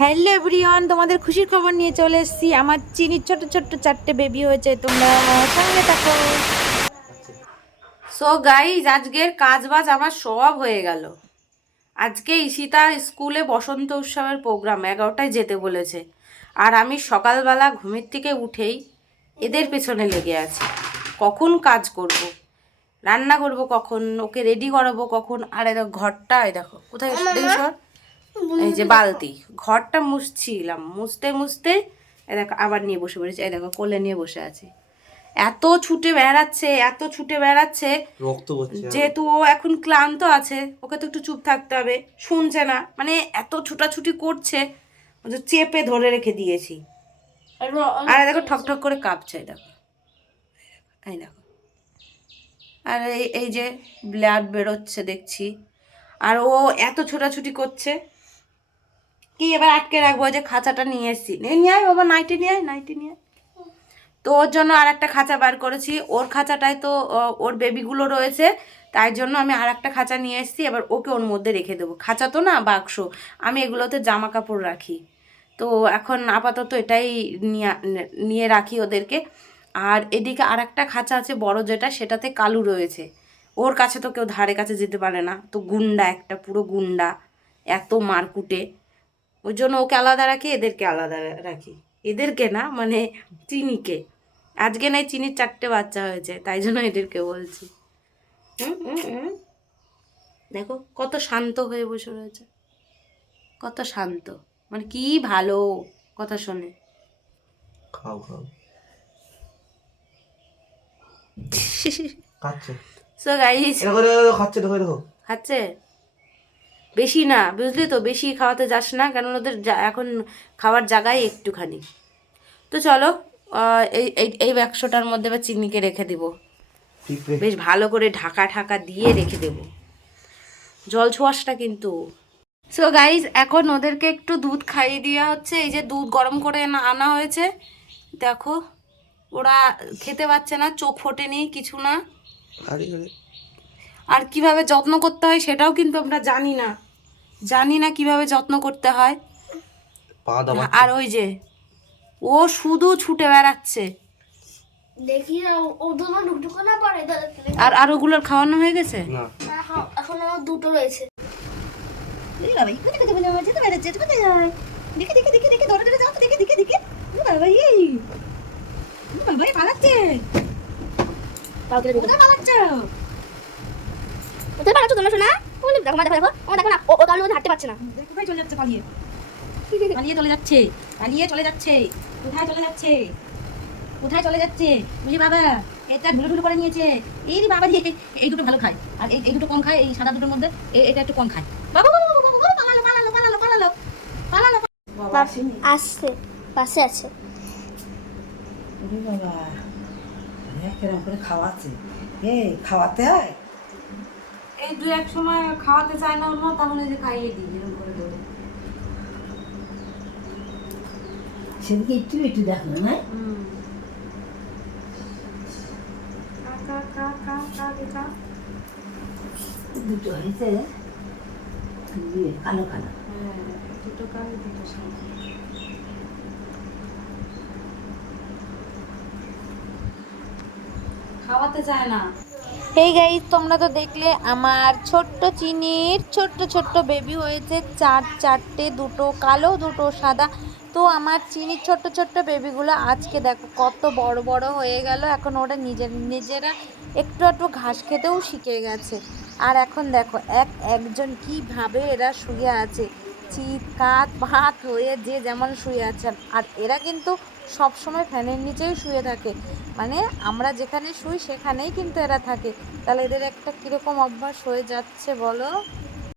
Hello everyone তোমাদের খুশির খবর নিয়ে চলে এসেছি। আমার চিনির ছোট ছোট্ট চারটে বেবি হয়েছে তোমরা সঙ্গে থাকো। সো গাইজ আজকের কাজ বাজ আমার সব হয়ে গেল। আজকে ঈশিতার স্কুলে বসন্ত উৎসবের প্রোগ্রাম এগারোটায় যেতে বলেছে। আর আমি সকালবেলা ঘুমের থেকে উঠেই এদের পেছনে লেগে আছি। কখন কাজ করব। রান্না করব কখন? ওকে রেডি করাবো কখন? আর এই দেখো ঘরটা দেখো কোথায় দেখি সর এই যে বালতি। ঘরটা মুছছিলাম। মুছতে মুছতে দেখো আবার নিয়ে বসে পড়েছি। এই দেখো কোলে নিয়ে বসে আছে। এত ছুটে বেড়াচ্ছে এত ছুটে বেড়াচ্ছে রক্ত যেহেতু ও এখন ক্লান্ত আছে ওকে তো একটু চুপ থাকতে হবে। শুনছে না। মানে এত ছুটাছুটি করছে চেপে ধরে রেখে দিয়েছি। আর এই দেখো ঠক ঠক করে কাঁপছে এই দেখো। এই দেখো। আর এই এই যে ব্লাড বেরোচ্ছে দেখছি। আর ও এত ছোটাছুটি করছে কি এবার আটকে রাখব? যে খাঁচাটা নিয়ে এসেছি। নিয়ে আয় বাবা, নাইটি নিয়ে আয়, নাইটি নিয়ে তো ওর জন্য আর একটা খাঁচা বার করেছি। ওর খাঁচাটায় তো ওর বেবিগুলো রয়েছে, তাই জন্য আমি আর একটা খাঁচা নিয়ে এসেছি। এবার ওকে ওর মধ্যে রেখে দেবো। খাঁচা তো না, বাক্স। আমি এগুলোতে জামা কাপড় রাখি। তো এখন আপাতত এটাই নিয়ে নিয়ে রাখি ওদেরকে। আর এদিকে আর একটা খাঁচা আছে বড় যেটা, সেটাতে কালু রয়েছে। ওর কাছে তো কেউ ধারে কাছে যেতে পারে না। তো গুন্ডা একটা, পুরো গুন্ডা। এত মারকুটে। ওই জন্য ওকে আলাদা রাখি এদেরকে আলাদা রাখি। এদেরকে না মানে চিনিকে। আজকে নাই চিনির চারটে বাচ্চা হয়েছে তাই জন্য এদেরকে বলছি। দেখো কত শান্ত হয়ে বসে রয়েছে। কত শান্ত। মানে কি ভালো কথা শোনে। খাও খাও। খাচ্ছে। সো গাইস দেখো। খাচ্ছে? বেশি না বুঝলি তো? বেশি খাওয়াতে যাস না কারণ ওদের এখন খাওয়ার জায়গায় একটুখানি। তো চলো এই এই- বাক্সটার মধ্যে বা চিনিকে রেখে দিব। বেশ ভালো করে ঢাকা ঢাকা দিয়ে রেখে দেব। জল ছোঁয়াশটা কিন্তু। সো গাইজ এখন ওদেরকে একটু দুধ খাইয়ে দেওয়া হচ্ছে। এই যে দুধ গরম করে না আনা হয়েছে। দেখো ওরা খেতে পাচ্ছে না চোখ ফোটেনি কিছু না। আর কীভাবে যত্ন করতে হয় সেটাও কিন্তু আমরা জানি না। জানি না কীভাবে যত্ন করতে হয়। পা আর ওই যে ও শুধু ছুটে বেড়াচ্ছে। দেখি না ও দুটো ঢুকঢুকো না পারে আর আর ওগুলোর খাওয়ানো হয়ে গেছে? না। এখন আমার দুটো রয়েছে। দেখে দেখে দেখে দেখে ধরে ধরে যাও দেখে দেখে দেখে। বাবা এই। বাবা এই পালাচ্ছে। কাউকে দিতে কোথায় পালাচ্ছ? কোথায় পালাচ্ছ তোমরা শোনা দেখো মা দেখো দেখো। ও দেখো না ও ও মধ্যে হাঁটতে পারছে না। কোথায় চলে যাচ্ছে পালিয়ে? পালিয়ে চলে যাচ্ছে পালিয়ে চলে যাচ্ছে কোথায় চলে যাচ্ছে? কোথায় চলে যাচ্ছে? বুঝি বাবা এটা ঢুলো ঢুলো করে নিয়েছে। এই রে বাবা রে, এই দুটো ভালো খায়। আর এই এই দুটো কম খায় এই সাদা দুটোর মধ্যে এটা একটু কম খায়। বাবা বাবা বাবা বাবা, পালালো পালালো পালালো পালালো পালালো আসছে পাশে আছে। বাবা হ্যাঁ খাওয়াচ্ছে। খাওয়াতে হয়? দু এক সময় খাওয়াতে চায় না ওর মা তখন যে খাইয়ে দিই এরকম করে ধরে সেদিকে একটু একটু দেখো না? দুটো হয়েছে। কালো কালো। হ্যাঁ দুটো কাল দুটো সাদা। খাওয়াতে চায় না। এই গাইজ তোমরা তো দেখলে আমার ছোট্ট চিনির ছোট্ট ছোট্ট বেবি হয়েছে। চার চারটে, দুটো কালো, দুটো সাদা। তো আমার চিনির ছোট্ট ছোট্ট বেবিগুলো আজকে দেখো কত বড় বড় হয়ে গেল। এখন ওরা নিজের নিজেরা একটু একটু ঘাস খেতেও শিখে গেছে। আর এখন দেখো এক একজন কীভাবে এরা শুয়ে আছে। চিৎ কাত, ভাত হয়ে যে যেমন শুয়ে আছেন। আর এরা কিন্তু সব সময় ফ্যানের নিচেই শুয়ে থাকে। মানে আমরা যেখানে শুই সেখানেই কিন্তু এরা থাকে। তাহলে এদের একটা কীরকম অভ্যাস হয়ে যাচ্ছে বলো?